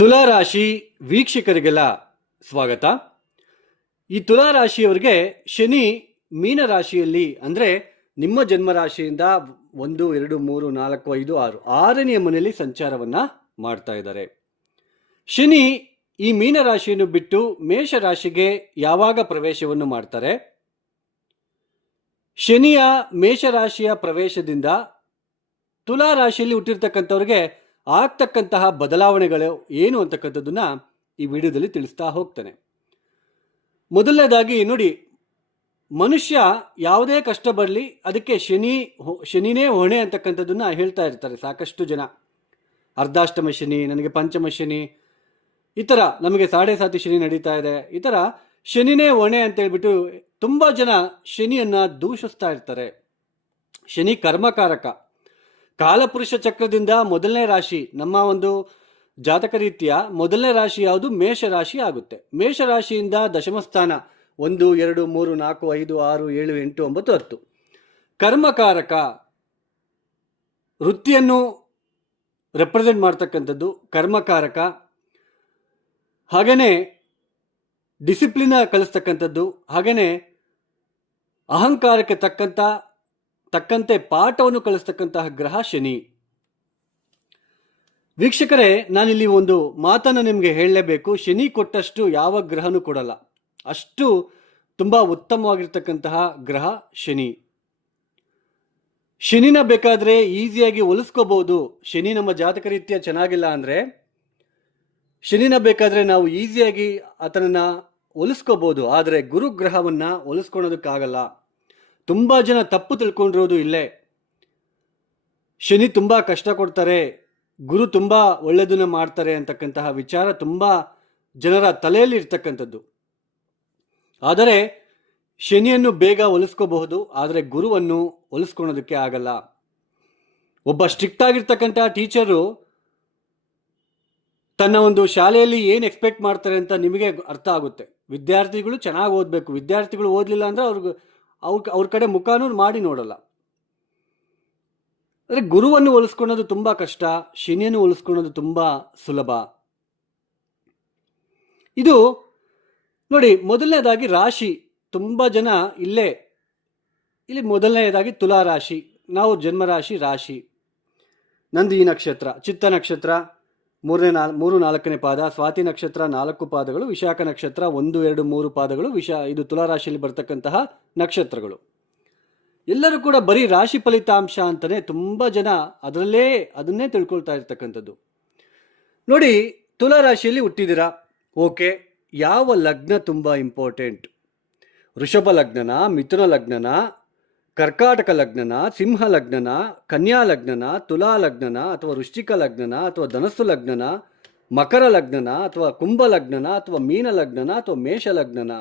ತುಲಾ ರಾಶಿ ವೀಕ್ಷಕರಿಗೆಲ್ಲ ಸ್ವಾಗತ. ಈ ತುಲಾ ರಾಶಿಯವರಿಗೆ ಶನಿ ಮೀನ ರಾಶಿಯಲ್ಲಿ ಅಂದರೆ ನಿಮ್ಮ ಜನ್ಮ ರಾಶಿಯಿಂದ 1, 2, 3, 4, 5, 6 ಆರನೆಯ ಮನೆಯಲ್ಲಿ ಸಂಚಾರವನ್ನ ಮಾಡ್ತಾ ಇದ್ದಾರೆ. ಶನಿ ಈ ಮೀನ ರಾಶಿಯನ್ನು ಬಿಟ್ಟು ಮೇಷ ರಾಶಿಗೆ ಯಾವಾಗ ಪ್ರವೇಶವನ್ನು ಮಾಡ್ತಾರೆ? ಶನಿಯ ಮೇಷರಾಶಿಯ ಪ್ರವೇಶದಿಂದ ತುಲಾ ರಾಶಿಯಲ್ಲಿ ಹುಟ್ಟಿರ್ತಕ್ಕಂಥವ್ರಿಗೆ ಆಗ್ತಕ್ಕಂತಹ ಬದಲಾವಣೆಗಳು ಏನು ಅಂತಕ್ಕಂಥದ್ದನ್ನ ಈ ವಿಡಿಯೋದಲ್ಲಿ ತಿಳಿಸ್ತಾ ಹೋಗ್ತಾನೆ. ಮೊದಲನೇದಾಗಿ ನೋಡಿ, ಮನುಷ್ಯ ಯಾವುದೇ ಕಷ್ಟ ಬರಲಿ ಅದಕ್ಕೆ ಶನಿನೇ ಹೊಣೆ ಅಂತಕ್ಕಂಥದ್ದನ್ನ ಹೇಳ್ತಾ ಇರ್ತಾರೆ ಸಾಕಷ್ಟು ಜನ. ಅರ್ಧಾಷ್ಟಮ ಶನಿ, ನನಗೆ ಪಂಚಮ ಶನಿ, ಈ ಥರ ನಮಗೆ 7.5 ಶನಿ ನಡೀತಾ ಇದೆ, ಈ ಥರ ಶನಿನೇ ಹೊಣೆ ಅಂತ ಹೇಳ್ಬಿಟ್ಟು ತುಂಬ ಜನ ಶನಿಯನ್ನು ದೂಷಿಸ್ತಾ ಇರ್ತಾರೆ. ಶನಿ ಕರ್ಮಕಾರಕ. ಕಾಲಪುರುಷ ಚಕ್ರದಿಂದ ಮೊದಲನೇ ರಾಶಿ, ನಮ್ಮ ಒಂದು ಜಾತಕ ರೀತಿಯ ಮೊದಲನೇ ರಾಶಿ ಯಾವುದು? ಮೇಷರಾಶಿ ಆಗುತ್ತೆ. ಮೇಷರಾಶಿಯಿಂದ ದಶಮ ಸ್ಥಾನ 1, 2, 3, 4, 5, 6, 7, 8, 9, 10 ಕರ್ಮಕಾರಕ. ವೃತ್ತಿಯನ್ನು ರೆಪ್ರೆಸೆಂಟ್ ಮಾಡ್ತಕ್ಕಂಥದ್ದು ಕರ್ಮಕಾರಕ. ಹಾಗೇನೆ ಡಿಸಿಪ್ಲಿನ್ ಕಲಿಸ್ತಕ್ಕಂಥದ್ದು, ಹಾಗೇನೆ ಅಹಂಕಾರಕ್ಕೆ ತಕ್ಕಂತೆ ಪಾಠವನ್ನು ಕಲಿಸ್ತಕ್ಕಂತಹ ಗ್ರಹ ಶನಿ. ವೀಕ್ಷಕರೇ, ನಾನಿಲ್ಲಿ ಒಂದು ಮಾತನ್ನು ನಿಮಗೆ ಹೇಳಲೇಬೇಕು. ಶನಿ ಕೊಟ್ಟಷ್ಟು ಯಾವ ಗ್ರಹನೂ ಕೊಡಲ್ಲ. ಅಷ್ಟು ತುಂಬ ಉತ್ತಮವಾಗಿರ್ತಕ್ಕಂತಹ ಗ್ರಹ ಶನಿ. ಶನಿನ ಬೇಕಾದರೆ ಈಸಿಯಾಗಿ ಒಲಿಸ್ಕೋಬಹುದು. ಶನಿ ನಮ್ಮ ಜಾತಕ ರೀತಿಯ ಚೆನ್ನಾಗಿಲ್ಲ ಅಂದರೆ ಶನಿನ ಬೇಕಾದರೆ ನಾವು ಈಸಿಯಾಗಿ ಆತನನ್ನ ಒಲಿಸ್ಕೋಬಹುದು. ಆದರೆ ಗುರುಗ್ರಹವನ್ನ ಒಲಿಸ್ಕೊಳೋದಕ್ಕಾಗಲ್ಲ. ತುಂಬ ಜನ ತಪ್ಪು ತಿಳ್ಕೊಂಡಿರೋದು ಇಲ್ಲೇ. ಶನಿ ತುಂಬ ಕಷ್ಟ ಕೊಡ್ತಾರೆ, ಗುರು ತುಂಬ ಒಳ್ಳೆಯದನ್ನ ಮಾಡ್ತಾರೆ ಅಂತಕ್ಕಂತಹ ವಿಚಾರ ತುಂಬ ಜನರ ತಲೆಯಲ್ಲಿ ಇರ್ತಕ್ಕಂಥದ್ದು. ಆದರೆ ಶನಿಯನ್ನು ಬೇಗ ಒಲಿಸ್ಕೋಬಹುದು, ಆದರೆ ಗುರುವನ್ನು ಒಲಿಸ್ಕೊಳೋದಕ್ಕೆ ಆಗಲ್ಲ. ಒಬ್ಬ ಸ್ಟ್ರಿಕ್ಟ್ ಆಗಿರ್ತಕ್ಕಂತಹ ಟೀಚರು ತನ್ನ ಒಂದು ಶಾಲೆಯಲ್ಲಿ ಏನು ಎಕ್ಸ್ಪೆಕ್ಟ್ ಮಾಡ್ತಾರೆ ಅಂತ ನಿಮಗೆ ಅರ್ಥ ಆಗುತ್ತೆ. ವಿದ್ಯಾರ್ಥಿಗಳು ಚೆನ್ನಾಗಿ ಓದಬೇಕು. ವಿದ್ಯಾರ್ಥಿಗಳು ಓದಲಿಲ್ಲ ಅಂದರೆ ಅವ್ರ ಕಡೆ ಮುಖಾನೂ ಮಾಡಿ ನೋಡಲ್ಲ. ಅಂದರೆ ಗುರುವನ್ನು ಹೋಲಿಸ್ಕೊಳ್ಳೋದು ತುಂಬ ಕಷ್ಟ, ಶನಿಯನ್ನು ಹೋಲಿಸ್ಕೊಳ್ಳೋದು ತುಂಬ ಸುಲಭ. ಇದು ನೋಡಿ, ಮೊದಲನೇದಾಗಿ ರಾಶಿ. ತುಂಬ ಜನ ಇಲ್ಲಿ ಮೊದಲನೇದಾಗಿ ತುಲಾ ರಾಶಿ, ನಾವು ಜನ್ಮರಾಶಿ ರಾಶಿ. ನಂದು ಈ ನಕ್ಷತ್ರ ಚಿತ್ತ ನಕ್ಷತ್ರ 3-4ನೇ ಪಾದ, ಸ್ವಾತಿ ನಕ್ಷತ್ರ 4 ಪಾದಗಳು, ವಿಶಾಖ ನಕ್ಷತ್ರ 1, 2, 3 ಪಾದಗಳು. ಇದು ತುಲಾ ರಾಶಿಯಲ್ಲಿ ಬರ್ತಕ್ಕಂತಹ ನಕ್ಷತ್ರಗಳು. ಎಲ್ಲರೂ ಕೂಡ ಬರೀ ರಾಶಿ ಫಲಿತಾಂಶ ಅಂತಾನೆ ತುಂಬ ಜನ ಅದನ್ನೇ ತಿಳ್ಕೊಳ್ತಾ ಇರ್ತಕ್ಕಂಥದ್ದು. ನೋಡಿ, ತುಲಾ ರಾಶಿಯಲ್ಲಿ ಹುಟ್ಟಿದಿರಾ, ಓಕೆ. ಯಾವ ಲಗ್ನ ತುಂಬ ಇಂಪಾರ್ಟೆಂಟ್? ವೃಷಭ ಲಗ್ನನ, ಮಿಥುನ ಲಗ್ನನ, ಕರ್ಕಾಟಕ ಲಗ್ನನ, ಸಿಂಹ ಲಗ್ನನ, ಕನ್ಯಾ ಲಗ್ನನ, ತುಲಾ ಲಗ್ನನ, ಅಥವಾ ವೃಶ್ಚಿಕ ಲಗ್ನನ, ಅಥವಾ ಧನಸ್ಸು ಲಗ್ನನ, ಮಕರ ಲಗ್ನನ, ಅಥವಾ ಕುಂಭ ಲಗ್ನನ, ಅಥವಾ ಮೀನ ಲಗ್ನನ, ಅಥವಾ ಮೇಷ ಲಗ್ನನ?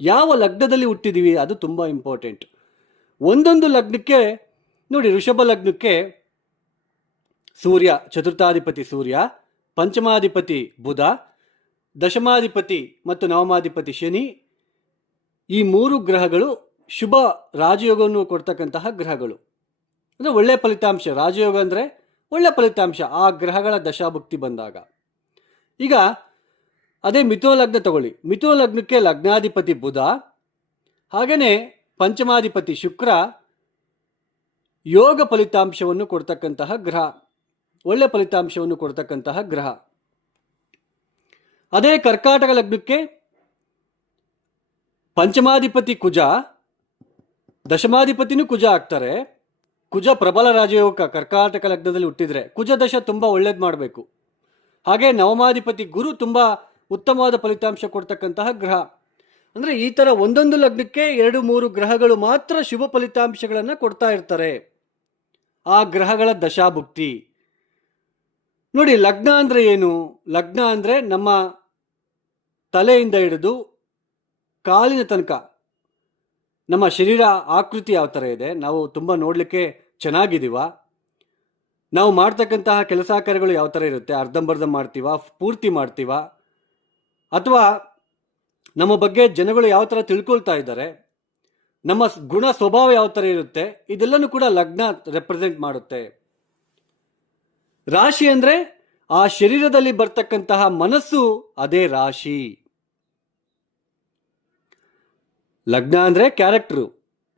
ಯಾವ ಲಗ್ನದಲ್ಲಿ ಹುಟ್ಟಿದೀವಿ ಅದು ತುಂಬ ಇಂಪಾರ್ಟೆಂಟ್. ಒಂದೊಂದು ಲಗ್ನಕ್ಕೆ ನೋಡಿ, ವೃಷಭ ಲಗ್ನಕ್ಕೆ ಸೂರ್ಯ, ಚತುರ್ಥಾಧಿಪತಿ ಸೂರ್ಯ, ಪಂಚಮಾಧಿಪತಿ ಬುಧ, ದಶಮಾಧಿಪತಿ ಮತ್ತು ನವಮಾಧಿಪತಿ ಶನಿ. ಈ 3 ಗ್ರಹಗಳು ಶುಭ ರಾಜಯೋಗವನ್ನು ಕೊಡ್ತಕ್ಕಂತಹ ಗ್ರಹಗಳು. ಅಂದರೆ ಒಳ್ಳೆಯ ಫಲಿತಾಂಶ. ರಾಜಯೋಗ ಅಂದರೆ ಒಳ್ಳೆಯ ಫಲಿತಾಂಶ ಆ ಗ್ರಹಗಳ ದಶಾಭುಕ್ತಿ ಬಂದಾಗ. ಈಗ ಅದೇ ಮಿಥುನ ಲಗ್ನ ತಗೊಳ್ಳಿ. ಮಿಥುನ ಲಗ್ನಕ್ಕೆ ಲಗ್ನಾಧಿಪತಿ ಬುಧ, ಹಾಗೆಯೇ ಪಂಚಮಾಧಿಪತಿ ಶುಕ್ರ, ಯೋಗ ಫಲಿತಾಂಶವನ್ನು ಕೊಡ್ತಕ್ಕಂತಹ ಗ್ರಹ, ಒಳ್ಳೆಯ ಫಲಿತಾಂಶವನ್ನು ಕೊಡ್ತಕ್ಕಂತಹ ಗ್ರಹ. ಅದೇ ಕರ್ಕಾಟಕ ಲಗ್ನಕ್ಕೆ ಪಂಚಮಾಧಿಪತಿ ಕುಜ, ದಶಮಾಧಿಪತಿನೂ ಕುಜ ಆಗ್ತಾರೆ. ಕುಜ ಪ್ರಬಲ ರಾಜಯೋಗ. ಕರ್ಕಾಟಕ ಲಗ್ನದಲ್ಲಿ ಹುಟ್ಟಿದ್ರೆ ಕುಜ ದಶ ತುಂಬ ಒಳ್ಳೇದು ಮಾಡಬೇಕು. ಹಾಗೆ ನವಮಾಧಿಪತಿ ಗುರು ತುಂಬ ಉತ್ತಮವಾದ ಫಲಿತಾಂಶ ಕೊಡ್ತಕ್ಕಂತಹ ಗ್ರಹ. ಅಂದರೆ ಈ ಥರ ಒಂದೊಂದು ಲಗ್ನಕ್ಕೆ 2-3 ಗ್ರಹಗಳು ಮಾತ್ರ ಶುಭ ಫಲಿತಾಂಶಗಳನ್ನು ಕೊಡ್ತಾ ಇರ್ತಾರೆ. ಆ ಗ್ರಹಗಳ ದಶಾಭುಕ್ತಿ ನೋಡಿ. ಲಗ್ನ ಅಂದರೆ ಏನು? ಲಗ್ನ ಅಂದರೆ ನಮ್ಮ ತಲೆಯಿಂದ ಹಿಡಿದು ಕಾಲಿನ ತನಕ ನಮ್ಮ ಶರೀರ ಆಕೃತಿ ಯಾವ ಥರ ಇದೆ, ನಾವು ತುಂಬ ನೋಡಲಿಕ್ಕೆ ಚೆನ್ನಾಗಿದ್ದೀವ, ನಾವು ಮಾಡ್ತಕ್ಕಂತಹ ಕೆಲಸ ಕಾರ್ಯಗಳು ಯಾವ ಥರ ಇರುತ್ತೆ, ಅರ್ಧಂಬರ್ಧ ಮಾಡ್ತೀವ, ಪೂರ್ತಿ ಮಾಡ್ತೀವ, ಅಥವಾ ನಮ್ಮ ಬಗ್ಗೆ ಜನಗಳು ಯಾವ ಥರ ತಿಳ್ಕೊಳ್ತಾ ಇದ್ದಾರೆ, ನಮ್ಮ ಗುಣ ಸ್ವಭಾವ ಯಾವ ಥರ ಇರುತ್ತೆ, ಇದೆಲ್ಲನೂ ಕೂಡ ಲಗ್ನ ರೆಪ್ರೆಸೆಂಟ್ ಮಾಡುತ್ತೆ. ರಾಶಿ ಅಂದರೆ ಆ ಶರೀರದಲ್ಲಿ ಬರ್ತಕ್ಕಂತಹ ಮನಸ್ಸು ಅದೇ ರಾಶಿ. ಲಗ್ನ ಅಂದರೆ ಕ್ಯಾರೆಕ್ಟ್ರು.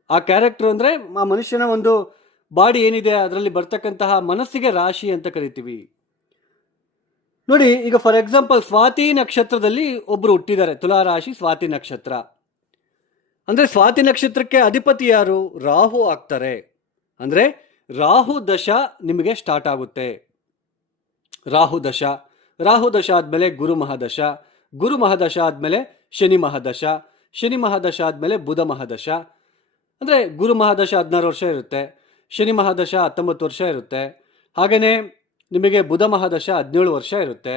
ಆ ಕ್ಯಾರೆಕ್ಟರ್ ಅಂದರೆ ಆ ಮನುಷ್ಯನ ಒಂದು ಬಾಡಿ ಏನಿದೆ ಅದರಲ್ಲಿ ಬರ್ತಕ್ಕಂತಹ ಮನಸ್ಸಿಗೆ ರಾಶಿ ಅಂತ ಕರಿತೀವಿ. ನೋಡಿ, ಈಗ ಫಾರ್ ಎಕ್ಸಾಂಪಲ್ ಸ್ವಾತಿ ನಕ್ಷತ್ರದಲ್ಲಿ ಒಬ್ಬರು ಹುಟ್ಟಿದ್ದಾರೆ, ತುಲಾ ರಾಶಿ ಸ್ವಾತಿ ನಕ್ಷತ್ರ. ಅಂದರೆ ಸ್ವಾತಿ ನಕ್ಷತ್ರಕ್ಕೆ ಅಧಿಪತಿ ಯಾರು? ರಾಹು ಆಗ್ತಾರೆ. ಅಂದರೆ ರಾಹು ದಶ ನಿಮಗೆ ಸ್ಟಾರ್ಟ್ ಆಗುತ್ತೆ. ರಾಹು ದಶ ಆದಮೇಲೆ ಗುರು ಮಹಾದಶ, ಗುರು ಮಹಾದಶ ಆದಮೇಲೆ ಶನಿ ಮಹಾದಶ, ಶನಿ ಮಹಾದಶ ಆದಮೇಲೆ ಬುಧ ಮಹಾದಶ. ಅಂದರೆ ಗುರು ಮಹಾದಶ 16 ವರ್ಷ ಇರುತ್ತೆ, ಶನಿ ಮಹಾದಶ 19 ವರ್ಷ ಇರುತ್ತೆ, ಹಾಗೆಯೇ ನಿಮಗೆ ಬುಧ ಮಹಾದಶ 17 ವರ್ಷ ಇರುತ್ತೆ.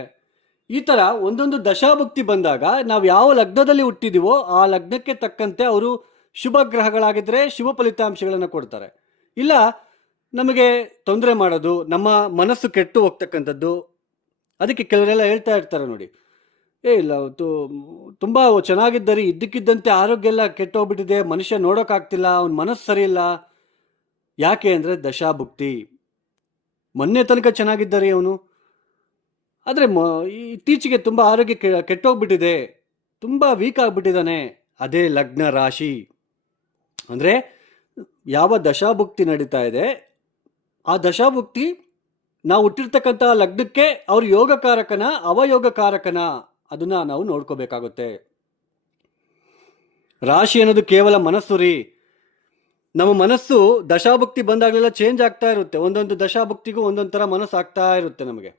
ಈ ಥರ ಒಂದೊಂದು ದಶಾಭುಕ್ತಿ ಬಂದಾಗ ನಾವು ಯಾವ ಲಗ್ನದಲ್ಲಿ ಹುಟ್ಟಿದೀವೋ ಆ ಲಗ್ನಕ್ಕೆ ತಕ್ಕಂತೆ ಅವರು ಶುಭ ಗ್ರಹಗಳಾಗಿದ್ದರೆ ಶುಭ ಫಲಿತಾಂಶಗಳನ್ನು ಕೊಡ್ತಾರೆ. ಇಲ್ಲ ನಮಗೆ ತೊಂದರೆ ಮಾಡೋದು, ನಮ್ಮ ಮನಸ್ಸು ಕೆಟ್ಟು ಹೋಗ್ತಕ್ಕಂಥದ್ದು. ಅದಕ್ಕೆ ಕೆಲವರೆಲ್ಲ ಹೇಳ್ತಾ ಇರ್ತಾರೆ ನೋಡಿ, ಇಲ್ಲ ತುಂಬ ಚೆನ್ನಾಗಿದ್ದರಿ, ಇದ್ದಕ್ಕಿದ್ದಂತೆ ಆರೋಗ್ಯ ಎಲ್ಲ ಕೆಟ್ಟೋಗ್ಬಿಟ್ಟಿದೆ, ಮನುಷ್ಯ ನೋಡೋಕ್ಕಾಗ್ತಿಲ್ಲ, ಅವನ ಮನಸ್ಸು ಸರಿ ಇಲ್ಲ. ಯಾಕೆ ಅಂದರೆ ದಶಾಭುಕ್ತಿ. ಮೊನ್ನೆ ತನಕ ಚೆನ್ನಾಗಿದ್ದಾರೆ ಅವನು, ಆದರೆ ಇತ್ತೀಚೆಗೆ ತುಂಬ ಆರೋಗ್ಯ ಕೆಟ್ಟೋಗ್ಬಿಟ್ಟಿದೆ, ತುಂಬ ವೀಕ್ ಆಗಿಬಿಟ್ಟಿದ್ದಾನೆ. ಅದೇ ಲಗ್ನ ರಾಶಿ. ಅಂದರೆ ಯಾವ ದಶಾಭುಕ್ತಿ ನಡೀತಾ ಇದೆ ಆ ದಶಾಭುಕ್ತಿ ನಾವು ಹುಟ್ಟಿರ್ತಕ್ಕಂಥ ಲಗ್ನಕ್ಕೆ ಅವ್ರ ಯೋಗಕಾರಕನ ಅವಯೋಗಕಾರಕನ ಅದನ್ನು ನಾವು ನೋಡ್ಕೋಬೇಕಾಗುತ್ತೆ. ರಾಶಿ ಅನ್ನೋದು ಕೇವಲ ಮನಸ್ಸು ರೀ. ನಮ್ಮ ಮನಸ್ಸು ದಶಾಭುಕ್ತಿ ಬಂದಾಗಲೆಲ್ಲ ಚೇಂಜ್ ಆಗ್ತಾ ಇರುತ್ತೆ. ಒಂದೊಂದು ದಶಾಭುಕ್ತಿಗೂ ಒಂದೊಂದು ಥರ ಮನಸ್ಸು ಆಗ್ತಾ ಇರುತ್ತೆ ನಮಗೆ.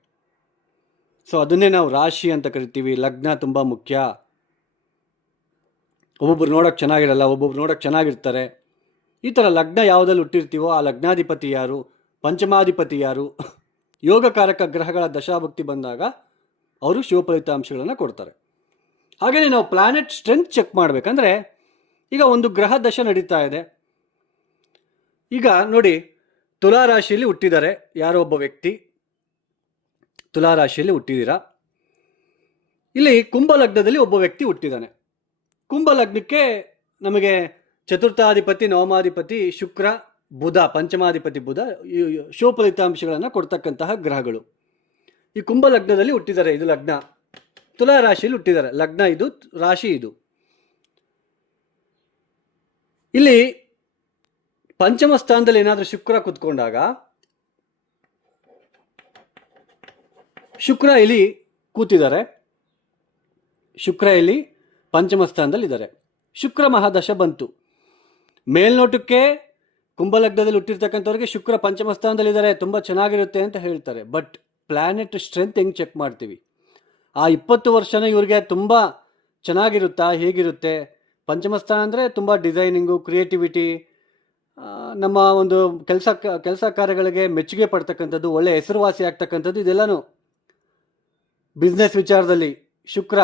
ಸೊ ಅದನ್ನೇ ನಾವು ರಾಶಿ ಅಂತ ಕರಿತೀವಿ. ಲಗ್ನ ತುಂಬ ಮುಖ್ಯ. ಒಬ್ಬೊಬ್ರು ನೋಡೋಕೆ ಚೆನ್ನಾಗಿರಲ್ಲ, ಒಬ್ಬೊಬ್ರು ನೋಡೋಕೆ ಚೆನ್ನಾಗಿರ್ತಾರೆ. ಈ ಥರ ಲಗ್ನ ಯಾವುದಲ್ಲಿ ಹುಟ್ಟಿರ್ತೀವೋ ಆ ಲಗ್ನಾಧಿಪತಿ ಯಾರು, ಪಂಚಮಾಧಿಪತಿ ಯಾರು, ಯೋಗಕಾರಕ ಗ್ರಹಗಳ ದಶಾಭುಕ್ತಿ ಬಂದಾಗ ಅವರು ಶಿವ ಫಲಿತಾಂಶಗಳನ್ನು ಕೊಡ್ತಾರೆ. ಹಾಗೆಯೇ ನಾವು ಪ್ಲಾನೆಟ್ ಸ್ಟ್ರೆಂತ್ ಚೆಕ್ ಮಾಡಬೇಕಂದ್ರೆ, ಈಗ ಒಂದು ಗ್ರಹ ದಶ ನಡೀತಾ ಇದೆ. ಈಗ ನೋಡಿ, ತುಲಾ ರಾಶಿಯಲ್ಲಿ ಹುಟ್ಟಿದ್ದಾರೆ ಯಾರೋ ಒಬ್ಬ ವ್ಯಕ್ತಿ, ತುಲಾ ರಾಶಿಯಲ್ಲಿ ಹುಟ್ಟಿದ್ದೀರಾ. ಇಲ್ಲಿ ಕುಂಭ ಲಗ್ನದಲ್ಲಿ ಒಬ್ಬ ವ್ಯಕ್ತಿ ಹುಟ್ಟಿದ್ದಾನೆ. ಕುಂಭ ಲಗ್ನಕ್ಕೆ ನಮಗೆ ಚತುರ್ಥಾಧಿಪತಿ, ನವಮಾಧಿಪತಿ ಶುಕ್ರ, ಬುಧ, ಪಂಚಮಾಧಿಪತಿ ಬುಧ ಶುಭ ಫಲಿತಾಂಶಗಳನ್ನು ಕೊಡ್ತಕ್ಕಂತಹ ಗ್ರಹಗಳು. ಈ ಕುಂಭ ಲಗ್ನದಲ್ಲಿ ಹುಟ್ಟಿದ್ದಾರೆ. ಇದು ಲಗ್ನ. ತುಲಾ ರಾಶಿಯಲ್ಲಿ ಹುಟ್ಟಿದ್ದಾರೆ. ಲಗ್ನ ಇದು, ರಾಶಿ ಇದು. ಇಲ್ಲಿ ಪಂಚಮ ಸ್ಥಾನದಲ್ಲಿ ಏನಾದರೂ ಶುಕ್ರ ಕುತ್ಕೊಂಡಾಗ, ಶುಕ್ರ ಇಲ್ಲಿ ಕೂತಿದ್ದಾರೆ, ಶುಕ್ರ ಇಲ್ಲಿ ಪಂಚಮ ಸ್ಥಾನದಲ್ಲಿ ಇದ್ದಾರೆ. ಶುಕ್ರ ಮಹಾದಶ ಬಂತು. ಮೇಲ್ನೋಟಕ್ಕೆ ಕುಂಭಲಗ್ನದಲ್ಲಿ ಹುಟ್ಟಿರ್ತಕ್ಕಂಥವ್ರಿಗೆ ಶುಕ್ರ ಪಂಚಮ ಸ್ಥಾನದಲ್ಲಿದ್ದಾರೆ, ತುಂಬ ಚೆನ್ನಾಗಿರುತ್ತೆ ಅಂತ ಹೇಳ್ತಾರೆ. ಬಟ್ ಪ್ಲಾನೆಟ್ ಸ್ಟ್ರೆಂತ್ ಹೆಂಗೆ ಚೆಕ್ ಮಾಡ್ತೀವಿ? ಆ 20 ವರ್ಷನ ಇವ್ರಿಗೆ ತುಂಬ ಚೆನ್ನಾಗಿರುತ್ತಾ, ಹೇಗಿರುತ್ತೆ? ಪಂಚಮ ಸ್ಥಾನ ಅಂದರೆ ತುಂಬ ಡಿಸೈನಿಂಗು, ಕ್ರಿಯೇಟಿವಿಟಿ, ನಮ್ಮ ಒಂದು ಕೆಲಸ ಕಾರ್ಯಗಳಿಗೆ ಮೆಚ್ಚುಗೆ ಪಡ್ತಕ್ಕಂಥದ್ದು, ಒಳ್ಳೆ ಹೆಸರುವಾಸಿ ಆಗ್ತಕ್ಕಂಥದ್ದು, ಇದೆಲ್ಲನೂ ಬಿಸ್ನೆಸ್ ವಿಚಾರದಲ್ಲಿ ಶುಕ್ರ,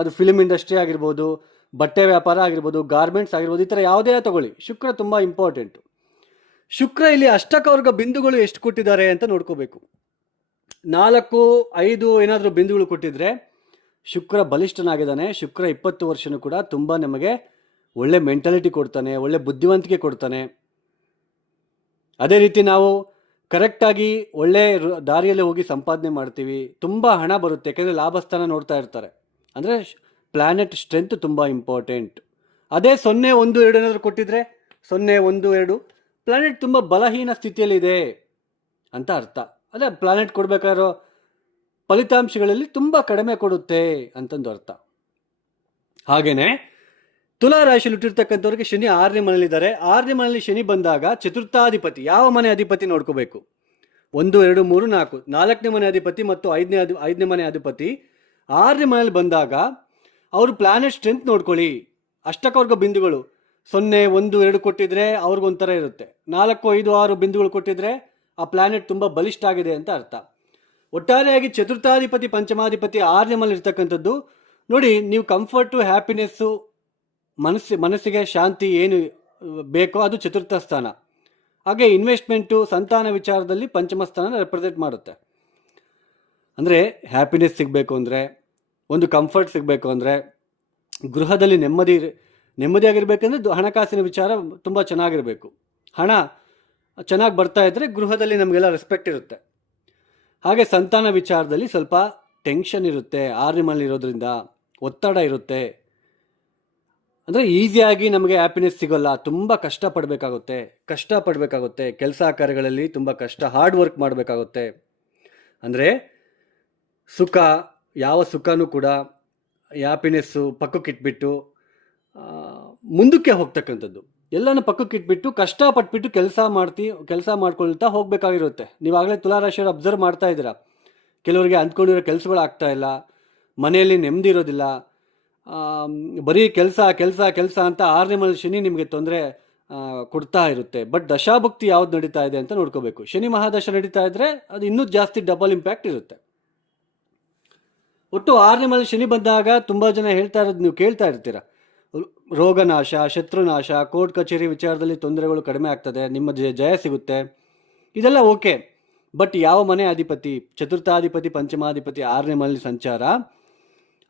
ಅದು ಫಿಲ್ಮ್ ಇಂಡಸ್ಟ್ರಿ ಆಗಿರ್ಬೋದು, ಬಟ್ಟೆ ವ್ಯಾಪಾರ ಆಗಿರ್ಬೋದು, ಗಾರ್ಮೆಂಟ್ಸ್ ಆಗಿರ್ಬೋದು, ಈ ಥರ ಯಾವುದೇ ತಗೊಳ್ಳಿ, ಶುಕ್ರ ತುಂಬ ಇಂಪಾರ್ಟೆಂಟು. ಶುಕ್ರ ಇಲ್ಲಿ ಅಷ್ಟಕವರ್ಗ ಬಿಂದುಗಳು ಎಷ್ಟು ಕೊಟ್ಟಿದ್ದಾರೆ ಅಂತ ನೋಡ್ಕೋಬೇಕು. 4, 5 ಏನಾದರೂ ಬಿಂದುಗಳು ಕೊಟ್ಟಿದ್ರೆ ಶುಕ್ರ ಬಲಿಷ್ಠನಾಗಿದ್ದಾನೆ. ಶುಕ್ರ 20 ವರ್ಷನೂ ಕೂಡ ತುಂಬ ನಮಗೆ ಒಳ್ಳೆ ಮೆಂಟಾಲಿಟಿ ಕೊಡ್ತಾನೆ, ಒಳ್ಳೆ ಬುದ್ಧಿವಂತಿಕೆ ಕೊಡ್ತಾನೆ. ಅದೇ ರೀತಿ ನಾವು ಕರೆಕ್ಟಾಗಿ ಒಳ್ಳೆ ದಾರಿಯಲ್ಲಿ ಹೋಗಿ ಸಂಪಾದನೆ ಮಾಡ್ತೀವಿ, ತುಂಬ ಹಣ ಬರುತ್ತೆ. ಯಾಕೆಂದರೆ ಲಾಭಸ್ಥಾನ ನೋಡ್ತಾ ಇರ್ತಾರೆ. ಅಂದರೆ ಪ್ಲಾನೆಟ್ ಸ್ಟ್ರೆಂತ್ ತುಂಬ ಇಂಪಾರ್ಟೆಂಟ್. ಅದೇ 0, 1, 2 ಏನಾದರೂ ಕೊಟ್ಟಿದ್ರೆ, 0, 1, 2 ಪ್ಲಾನೆಟ್ ತುಂಬ ಬಲಹೀನ ಸ್ಥಿತಿಯಲ್ಲಿದೆ ಅಂತ ಅರ್ಥ. ಅದೇ ಪ್ಲಾನೆಟ್ ಕೊಡಬೇಕಾದ್ರೋ ಫಲಿತಾಂಶಗಳಲ್ಲಿ ತುಂಬ ಕಡಿಮೆ ಕೊಡುತ್ತೆ ಅಂತಂದು ಅರ್ಥ. ಹಾಗೆಯೇ ತುಲಾ ರಾಶಿಯಲ್ಲಿ ಹುಟ್ಟಿರ್ತಕ್ಕಂಥವ್ರಿಗೆ ಶನಿ 6ನೇ ಮನೆಯಲ್ಲಿದ್ದಾರೆ. 6ನೇ ಮನೆಯಲ್ಲಿ ಶನಿ ಬಂದಾಗ ಚತುರ್ಥಾಧಿಪತಿ, ಯಾವ ಮನೆ ಅಧಿಪತಿ ನೋಡ್ಕೋಬೇಕು? 1, 2, 3, 4 4ನೇ ಮನೆ ಅಧಿಪತಿ ಮತ್ತು 5ನೇ ಮನೆ ಅಧಿಪತಿ 6ನೇ ಮನೆಯಲ್ಲಿ ಬಂದಾಗ ಅವರು ಪ್ಲಾನೆಟ್ ಸ್ಟ್ರೆಂತ್ ನೋಡ್ಕೊಳ್ಳಿ. ಅಷ್ಟಕವರ್ಗ ಬಿಂದುಗಳು 0, 1, 2 ಕೊಟ್ಟಿದ್ರೆ ಅವ್ರಿಗೊಂಥರ ಇರುತ್ತೆ. 4, 5, 6 ಬಿಂದುಗಳು ಕೊಟ್ಟಿದ್ರೆ ಆ ಪ್ಲಾನೆಟ್ ತುಂಬ ಬಲಿಷ್ಠ ಆಗಿದೆ ಅಂತ ಅರ್ಥ. ಒಟ್ಟಾರೆಯಾಗಿ ಚತುರ್ಥಾಧಿಪತಿ, ಪಂಚಮಾಧಿಪತಿ 6ನೇ ಮನೆಯಲ್ಲಿ ಇರ್ತಕ್ಕಂಥದ್ದು ನೋಡಿ. ನೀವು ಕಂಫರ್ಟು, ಹ್ಯಾಪಿನೆಸ್ಸು, ಮನಸ್ಸಿಗೆ ಶಾಂತಿ ಏನು ಬೇಕೋ ಅದು ಚತುರ್ಥ ಸ್ಥಾನ. ಹಾಗೆ ಇನ್ವೆಸ್ಟ್ಮೆಂಟು, ಸಂತಾನ ವಿಚಾರದಲ್ಲಿ ಪಂಚಮ ಸ್ಥಾನ ರೆಪ್ರೆಸೆಂಟ್ ಮಾಡುತ್ತೆ. ಅಂದರೆ ಹ್ಯಾಪಿನೆಸ್ ಸಿಗಬೇಕು ಅಂದರೆ, ಒಂದು ಕಂಫರ್ಟ್ ಸಿಗಬೇಕು ಅಂದರೆ, ಗೃಹದಲ್ಲಿ ನೆಮ್ಮದಿಯಾಗಿರ್ಬೇಕಂದ್ರೆ ಹಣಕಾಸಿನ ವಿಚಾರ ತುಂಬ ಚೆನ್ನಾಗಿರಬೇಕು. ಹಣ ಚೆನ್ನಾಗಿ ಬರ್ತಾ ಇದ್ದರೆ ಗೃಹದಲ್ಲಿ ನಮಗೆಲ್ಲ ರೆಸ್ಪೆಕ್ಟ್ ಇರುತ್ತೆ. ಹಾಗೆ ಸಂತಾನ ವಿಚಾರದಲ್ಲಿ ಸ್ವಲ್ಪ ಟೆನ್ಷನ್ ಇರುತ್ತೆ, 6ನೇ ಮನೇಲಿ ಇರೋದ್ರಿಂದ ಒತ್ತಡ ಇರುತ್ತೆ. ಅಂದರೆ ಈಸಿಯಾಗಿ ನಮಗೆ ಹ್ಯಾಪಿನೆಸ್ ಸಿಗೋಲ್ಲ, ತುಂಬ ಕಷ್ಟಪಡಬೇಕಾಗುತ್ತೆ. ಕೆಲಸ ಕಾರ್ಯಗಳಲ್ಲಿ ತುಂಬ ಕಷ್ಟ, ಹಾರ್ಡ್ ವರ್ಕ್ ಮಾಡಬೇಕಾಗುತ್ತೆ. ಅಂದರೆ ಸುಖ, ಯಾವ ಸುಖನೂ ಕೂಡ ಹ್ಯಾಪಿನೆಸ್ಸು ಪಕ್ಕಕ್ಕಿಟ್ಬಿಟ್ಟು ಮುಂದಕ್ಕೆ ಹೋಗ್ತಕ್ಕಂಥದ್ದು. ಎಲ್ಲನೂ ಪಕ್ಕಕ್ಕಿಟ್ಬಿಟ್ಟು ಕಷ್ಟಪಟ್ಬಿಟ್ಟು ಕೆಲಸ ಮಾಡ್ಕೊಳ್ತಾ ಹೋಗಬೇಕಾಗಿರುತ್ತೆ. ನೀವಾಗಲೇ ತುಲಾರಾಶಿಯವರು ಅಬ್ಸರ್ವ್ ಮಾಡ್ತಾ ಇದ್ದೀರಾ, ಕೆಲವರಿಗೆ ಅಂದ್ಕೊಂಡಿರೋ ಕೆಲಸಗಳು ಆಗ್ತಾ ಇಲ್ಲ, ಮನೆಯಲ್ಲಿ ನೆಮ್ಮದಿ ಇರೋದಿಲ್ಲ, ಬರೀ ಕೆಲಸ ಅಂತ 6ನೇ ಮನೇಲಿ ಶನಿ ನಿಮಗೆ ತೊಂದರೆ ಕೊಡ್ತಾ ಇರುತ್ತೆ. ಬಟ್ ದಶಾಭುಕ್ತಿ ಯಾವ್ದು ನಡೀತಾ ಇದೆ ಅಂತ ನೋಡ್ಕೋಬೇಕು. ಶನಿ ಮಹಾದಶ ನಡೀತಾ ಇದ್ರೆ ಅದು ಇನ್ನೂ ಜಾಸ್ತಿ ಡಬಲ್ ಇಂಪ್ಯಾಕ್ಟ್ ಇರುತ್ತೆ. ಒಟ್ಟು 6ನೇ ಮನೇಲಿ ಶನಿ ಬಂದಾಗ ತುಂಬ ಜನ ಹೇಳ್ತಾ ಇರೋದು ನೀವು ಕೇಳ್ತಾ ಇರ್ತೀರ, ರೋಗನಾಶ, ಶತ್ರುನಾಶ, ಕೋರ್ಟ್ ಕಚೇರಿ ವಿಚಾರದಲ್ಲಿ ತೊಂದರೆಗಳು ಕಡಿಮೆ ಆಗ್ತದೆ, ನಿಮ್ಮ ಜಯ ಸಿಗುತ್ತೆ, ಇದೆಲ್ಲ ಓಕೆ. ಬಟ್ ಯಾವ ಮನೆ ಅಧಿಪತಿ, ಚತುರ್ಥಾಧಿಪತಿ, ಪಂಚಮಾಧಿಪತಿ 6ನೇ ಮನೇಲಿ ಸಂಚಾರ,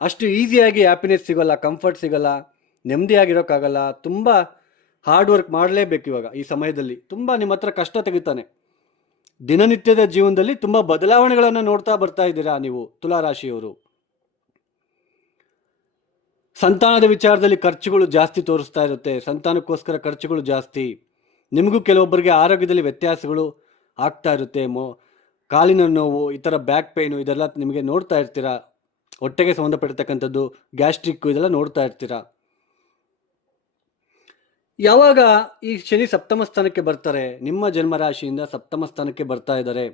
ಅಷ್ಟು ಈಸಿಯಾಗಿ ಹ್ಯಾಪಿನೆಸ್ ಸಿಗೋಲ್ಲ, ಕಂಫರ್ಟ್ ಸಿಗೋಲ್ಲ, ನೆಮ್ಮದಿಯಾಗಿರೋಕ್ಕಾಗಲ್ಲ. ತುಂಬ ಹಾರ್ಡ್ ವರ್ಕ್ ಮಾಡಲೇಬೇಕು. ಇವಾಗ ಈ ಸಮಯದಲ್ಲಿ ತುಂಬ ನಿಮ್ಮ ಹತ್ರ ಕಷ್ಟ ತೆಗಿತಾನೆ. ದಿನನಿತ್ಯದ ಜೀವನದಲ್ಲಿ ತುಂಬ ಬದಲಾವಣೆಗಳನ್ನು ನೋಡ್ತಾ ಬರ್ತಾ ಇದ್ದೀರಾ ನೀವು ತುಲಾರಾಶಿಯವರು. ಸಂತಾನದ ವಿಚಾರದಲ್ಲಿ ಖರ್ಚುಗಳು ಜಾಸ್ತಿ ತೋರಿಸ್ತಾ ಇರುತ್ತೆ, ಸಂತಾನಕ್ಕೋಸ್ಕರ ಖರ್ಚುಗಳು ಜಾಸ್ತಿ. ನಿಮಗೂ ಕೆಲವೊಬ್ಬರಿಗೆ ಆರೋಗ್ಯದಲ್ಲಿ ವ್ಯತ್ಯಾಸಗಳು ಆಗ್ತಾ ಇರುತ್ತೆ, ಕಾಲಿನ ನೋವು, ಈ ಥರ ಬ್ಯಾಕ್ ಪೇಯ್ನು, ಇದೆಲ್ಲ ನಿಮಗೆ ನೋಡ್ತಾ ಇರ್ತೀರಾ. ಹೊಟ್ಟೆಗೆ ಸಂಬಂಧಪಟ್ಟಿರ್ತಕ್ಕಂಥದ್ದು, ಗ್ಯಾಸ್ಟ್ರಿಕ್ಕು, ಇದೆಲ್ಲ ನೋಡ್ತಾ ಇರ್ತೀರಾ. ಯಾವಾಗ ಈ ಶನಿ ಸಪ್ತಮ ಸ್ಥಾನಕ್ಕೆ ಬರ್ತಾರೆ, ನಿಮ್ಮ ಜನ್ಮರಾಶಿಯಿಂದ ಸಪ್ತಮ ಸ್ಥಾನಕ್ಕೆ ಬರ್ತಾ ಇದ್ದಾರೆ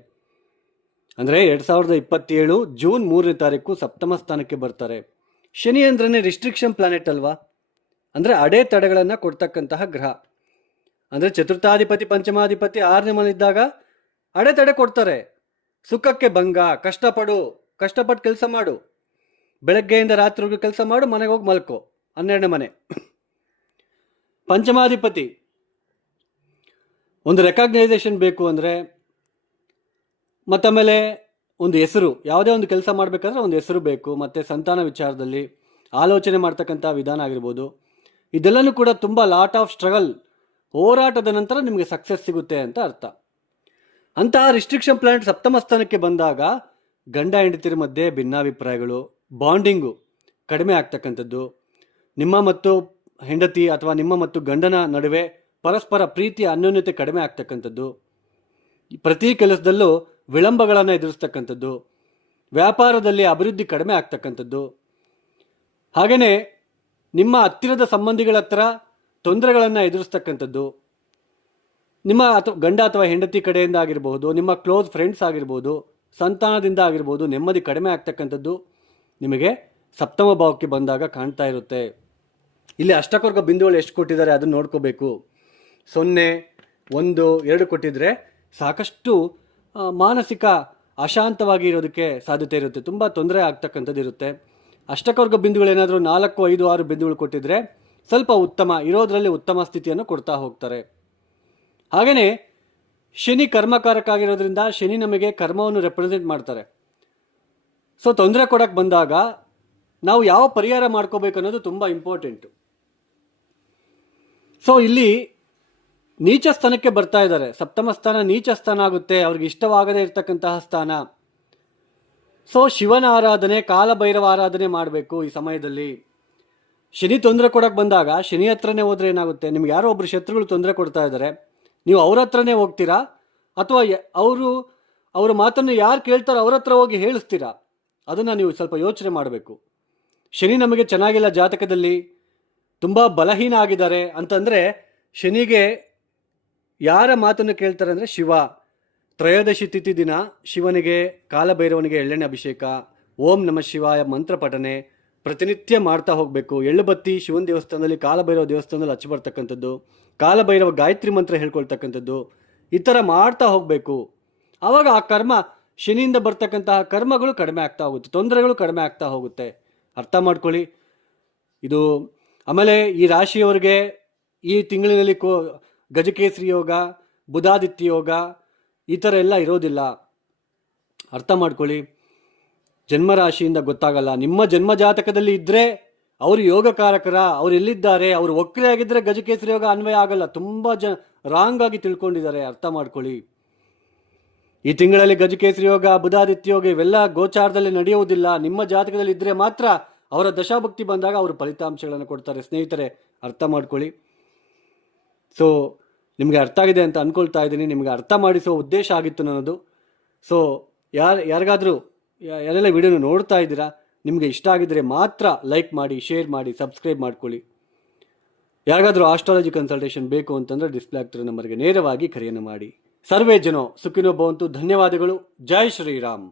ಅಂದರೆ 2027 ಜೂನ್ 3ನೇ ತಾರೀಕು ಸಪ್ತಮ ಸ್ಥಾನಕ್ಕೆ ಬರ್ತಾರೆ. ಶನಿ ಅಂದ್ರೇ ರಿಸ್ಟ್ರಿಕ್ಷನ್ ಪ್ಲಾನೆಟ್ ಅಲ್ವಾ, ಅಂದರೆ ಅಡೆತಡೆಗಳನ್ನು ಕೊಡ್ತಕ್ಕಂತಹ ಗ್ರಹ. ಅಂದರೆ ಚತುರ್ಥಾಧಿಪತಿ, ಪಂಚಮಾಧಿಪತಿ 6ನೇ ಮನೆಯಿದ್ದಾಗ ಅಡೆತಡೆ ಕೊಡ್ತಾರೆ. ಸುಖಕ್ಕೆ ಭಂಗ, ಕಷ್ಟಪಟ್ಟು ಕೆಲಸ ಮಾಡು, ಬೆಳಗ್ಗೆಯಿಂದ ರಾತ್ರಿವರೆಗೂ ಕೆಲಸ ಮಾಡು, ಮನೆಗೆ ಹೋಗಿ ಮಲ್ಕೋ, 12ನೇ ಮನೆ. ಪಂಚಮಾಧಿಪತಿ ಒಂದು ರೆಕಗ್ನೈಸೇಷನ್ ಬೇಕು ಅಂದರೆ, ಮತ್ತಮೇಲೆ ಒಂದು ಹೆಸರು, ಯಾವುದೇ ಒಂದು ಕೆಲಸ ಮಾಡಬೇಕಾದ್ರೆ ಒಂದು ಹೆಸರು ಬೇಕು, ಮತ್ತು ಸಂತಾನ ವಿಚಾರದಲ್ಲಿ ಆಲೋಚನೆ ಮಾಡ್ತಕ್ಕಂಥ ವಿಧಾನ ಆಗಿರ್ಬೋದು, ಇದೆಲ್ಲನೂ ಕೂಡ ತುಂಬ ಲಾಟ್ ಆಫ್ ಸ್ಟ್ರಗಲ್, ಹೋರಾಟದ ನಂತರ ನಿಮಗೆ ಸಕ್ಸಸ್ ಸಿಗುತ್ತೆ ಅಂತ ಅರ್ಥ. ಅಂತಹ ರಿಸ್ಟ್ರಿಕ್ಷನ್ ಪ್ಲಾನೆಟ್ ಸಪ್ತಮ ಸ್ಥಾನಕ್ಕೆ ಬಂದಾಗ ಗಂಡ ಹೆಂಡತಿರ ಮಧ್ಯೆ ಭಿನ್ನಾಭಿಪ್ರಾಯಗಳು, ಬಾಂಡಿಂಗು ಕಡಿಮೆ ಆಗ್ತಕ್ಕಂಥದ್ದು, ನಿಮ್ಮ ಮತ್ತು ಹೆಂಡತಿ ಅಥವಾ ನಿಮ್ಮ ಮತ್ತು ಗಂಡನ ನಡುವೆ ಪರಸ್ಪರ ಪ್ರೀತಿ ಅನ್ಯೋನ್ಯತೆ ಕಡಿಮೆ ಆಗ್ತಕ್ಕಂಥದ್ದು, ಪ್ರತಿ ಕೆಲಸದಲ್ಲೂ ವಿಳಂಬಗಳನ್ನು ಎದುರಿಸ್ತಕ್ಕಂಥದ್ದು, ವ್ಯಾಪಾರದಲ್ಲಿ ಅಭಿವೃದ್ಧಿ ಕಡಿಮೆ ಆಗ್ತಕ್ಕಂಥದ್ದು, ಹಾಗೆಯೇ ನಿಮ್ಮ ಹತ್ತಿರದ ಸಂಬಂಧಿಗಳ ಹತ್ರ ತೊಂದರೆಗಳನ್ನು ಎದುರಿಸ್ತಕ್ಕಂಥದ್ದು, ನಿಮ್ಮ ಗಂಡ ಅಥವಾ ಹೆಂಡತಿ ಕಡೆಯಿಂದ ಆಗಿರ್ಬೋದು, ನಿಮ್ಮ ಕ್ಲೋಸ್ ಫ್ರೆಂಡ್ಸ್ ಆಗಿರ್ಬೋದು, ಸಂತಾನದಿಂದ ಆಗಿರ್ಬೋದು, ನೆಮ್ಮದಿ ಕಡಿಮೆ ಆಗ್ತಕ್ಕಂಥದ್ದು ನಿಮಗೆ ಸಪ್ತಮ ಭಾವಕ್ಕೆ ಬಂದಾಗ ಕಾಣ್ತಾ ಇರುತ್ತೆ. ಇಲ್ಲಿ ಅಷ್ಟಕವರ್ಗ ಬಿಂದುಗಳು ಎಷ್ಟು ಕೊಟ್ಟಿದ್ದಾರೆ ಅದನ್ನು ನೋಡ್ಕೋಬೇಕು. 0, 1, 2 ಕೊಟ್ಟಿದ್ರೆ ಸಾಕಷ್ಟು ಮಾನಸಿಕ ಅಶಾಂತವಾಗಿ ಇರೋದಕ್ಕೆ ಸಾಧ್ಯತೆ ಇರುತ್ತೆ, ತುಂಬ ತೊಂದರೆ ಆಗ್ತಕ್ಕಂಥದ್ದು ಇರುತ್ತೆ. ಅಷ್ಟಕವರ್ಗ ಬಿಂದುಗಳೇನಾದರೂ 4, 5, 6 ಬಿಂದುಗಳು ಕೊಟ್ಟಿದ್ರೆ ಸ್ವಲ್ಪ ಉತ್ತಮ ಇರೋದರಲ್ಲಿ ಉತ್ತಮ ಸ್ಥಿತಿಯನ್ನು ಕೊಡ್ತಾ ಹೋಗ್ತಾರೆ. ಹಾಗೆಯೇ ಶನಿ ಕರ್ಮಕಾರಕ ಆಗಿರೋದ್ರಿಂದ ಶನಿ ನಮಗೆ ಕರ್ಮವನ್ನು ರೆಪ್ರೆಸೆಂಟ್ ಮಾಡ್ತಾರೆ. ಸೊ ತೊಂದರೆ ಕೊಡೋಕ್ಕೆ ಬಂದಾಗ ನಾವು ಯಾವ ಪರಿಹಾರ ಮಾಡ್ಕೋಬೇಕು ಅನ್ನೋದು ತುಂಬ ಇಂಪಾರ್ಟೆಂಟು. ಸೊ ಇಲ್ಲಿ ನೀಚ ಸ್ಥಾನಕ್ಕೆ ಬರ್ತಾ ಇದ್ದಾರೆ, ಸಪ್ತಮ ಸ್ಥಾನ ನೀಚ ಸ್ಥಾನ ಆಗುತ್ತೆ, ಅವ್ರಿಗೆ ಇಷ್ಟವಾಗದೇ ಇರತಕ್ಕಂತಹ ಸ್ಥಾನ. ಸೊ ಶಿವನ ಆರಾಧನೆ, ಕಾಲಭೈರವ ಆರಾಧನೆ ಮಾಡಬೇಕು ಈ ಸಮಯದಲ್ಲಿ. ಶನಿ ತೊಂದರೆ ಕೊಡೋಕ್ಕೆ ಬಂದಾಗ ಶನಿ ಹತ್ರನೇ ಹೋದ್ರೆ ಏನಾಗುತ್ತೆ, ನಿಮ್ಗೆ ಯಾರೋ ಒಬ್ರು ಶತ್ರುಗಳು ತೊಂದರೆ ಕೊಡ್ತಾ ಇದ್ದಾರೆ, ನೀವು ಅವ್ರ ಹತ್ರನೇ ಹೋಗ್ತೀರಾ ಅಥವಾ ಅವರ ಮಾತನ್ನು ಯಾರು ಕೇಳ್ತಾರೋ ಅವ್ರ ಹತ್ರ ಹೋಗಿ ಹೇಳಿಸ್ತೀರಾ, ಅದನ್ನು ನೀವು ಸ್ವಲ್ಪ ಯೋಚನೆ ಮಾಡಬೇಕು. ಶನಿ ನಮಗೆ ಚೆನ್ನಾಗಿಲ್ಲ, ಜಾತಕದಲ್ಲಿ ತುಂಬ ಬಲಹೀನ ಆಗಿದ್ದಾರೆ ಅಂತಂದರೆ ಶನಿಗೆ ಯಾರ ಮಾತನ್ನು ಕೇಳ್ತಾರೆ ಅಂದರೆ ಶಿವ. ತ್ರಯೋದಶಿ ತಿಥಿ ದಿನ ಶಿವನಿಗೆ, ಕಾಲಭೈರವನಿಗೆ ಎಳ್ಳೆಣ್ಣೆ ಅಭಿಷೇಕ, ಓಂ ನಮಃ ಶಿವಾಯ ಮಂತ್ರ ಪಠನೆ ಪ್ರತಿನಿತ್ಯ ಮಾಡ್ತಾ ಹೋಗಬೇಕು. ಎಳ್ಳು ಬತ್ತಿ ಶಿವನ ದೇವಸ್ಥಾನದಲ್ಲಿ, ಕಾಲಭೈರವ ದೇವಸ್ಥಾನದಲ್ಲಿ ಹಚ್ಚಿ ಬರ್ತಕ್ಕಂಥದ್ದು, ಕಾಲಭೈರವ ಗಾಯತ್ರಿ ಮಂತ್ರ ಹೇಳ್ಕೊಳ್ತಕ್ಕಂಥದ್ದು, ಈ ಥರ ಮಾಡ್ತಾ ಹೋಗಬೇಕು. ಆವಾಗ ಆ ಕರ್ಮ, ಶನಿಯಿಂದ ಬರ್ತಕ್ಕಂತಹ ಕರ್ಮಗಳು ಕಡಿಮೆ ಆಗ್ತಾ ಹೋಗುತ್ತೆ, ತೊಂದರೆಗಳು ಕಡಿಮೆ ಆಗ್ತಾ ಹೋಗುತ್ತೆ. ಅರ್ಥ ಮಾಡ್ಕೊಳ್ಳಿ ಇದು. ಆಮೇಲೆ ಈ ರಾಶಿಯವರಿಗೆ ಈ ತಿಂಗಳಿನಲ್ಲಿ ಗಜಕೇಸರಿ ಯೋಗ, ಬುಧಾದಿತ್ಯ ಯೋಗ, ಈ ಥರ ಎಲ್ಲ ಇರೋದಿಲ್ಲ. ಅರ್ಥ ಮಾಡ್ಕೊಳ್ಳಿ, ಜನ್ಮರಾಶಿಯಿಂದ ಗೊತ್ತಾಗಲ್ಲ. ನಿಮ್ಮ ಜನ್ಮ ಜಾತಕದಲ್ಲಿ ಇದ್ದರೆ ಅವರು ಯೋಗಕಾರಕರ, ಅವ್ರು ಎಲ್ಲಿದ್ದಾರೆ, ಅವರು ವಕ್ರಿ ಆಗಿದ್ದರೆ ಗಜಕೇಸರಿ ಯೋಗ ಅನ್ವಯ ಆಗಲ್ಲ. ತುಂಬ ರಾಂಗ್ ಆಗಿ ತಿಳ್ಕೊಂಡಿದ್ದಾರೆ, ಅರ್ಥ ಮಾಡ್ಕೊಳ್ಳಿ. ಈ ತಿಂಗಳಲ್ಲಿ ಗಜಕೇಸರಿ ಯೋಗ, ಬುಧಾದಿತ್ಯ ಯೋಗ ಇವೆಲ್ಲ ಗೋಚಾರದಲ್ಲಿ ನಡೆಯುವುದಿಲ್ಲ. ನಿಮ್ಮ ಜಾತಕದಲ್ಲಿ ಇದ್ದರೆ ಮಾತ್ರ ಅವರ ದಶಾಭಕ್ತಿ ಬಂದಾಗ ಅವರು ಫಲಿತಾಂಶಗಳನ್ನು ಕೊಡ್ತಾರೆ. ಸ್ನೇಹಿತರೆ, ಅರ್ಥ ಮಾಡ್ಕೊಳ್ಳಿ. ಸೊ ನಿಮಗೆ ಅರ್ಥ ಆಗಿದೆ ಅಂತ ಅಂದ್ಕೊಳ್ತಾ ಇದ್ದೀನಿ. ನಿಮಗೆ ಅರ್ಥ ಮಾಡಿಸೋ ಉದ್ದೇಶ ಆಗಿತ್ತು ನನ್ನದು. ಸೊ ಯಾರಿಗಾದರೂ ಯಾರೆಲ್ಲ ವಿಡಿಯೋನ ನೋಡ್ತಾ ಇದ್ದೀರಾ, ನಿಮಗೆ ಇಷ್ಟ ಆಗಿದ್ದರೆ ಮಾತ್ರ ಲೈಕ್ ಮಾಡಿ, ಶೇರ್ ಮಾಡಿ, ಸಬ್ಸ್ಕ್ರೈಬ್ ಮಾಡ್ಕೊಳ್ಳಿ. ಯಾರಿಗಾದರೂ ಆಸ್ಟ್ರಾಲಜಿ ಕನ್ಸಲ್ಟೇಷನ್ ಬೇಕು ಅಂತಂದರೆ ಡಿಸ್ಪ್ಲೇ ಆಗ್ತಿರೋ ನಂಬರ್ಗೆ ನೇರವಾಗಿ ಕರೆಯನ್ನು ಮಾಡಿ. ಸರ್ವೇ ಜನೋ ಸುಖಿನೋ ಭವಂತು. ಧನ್ಯವಾದಗಳು. ಜೈ ಶ್ರೀರಾಮ್.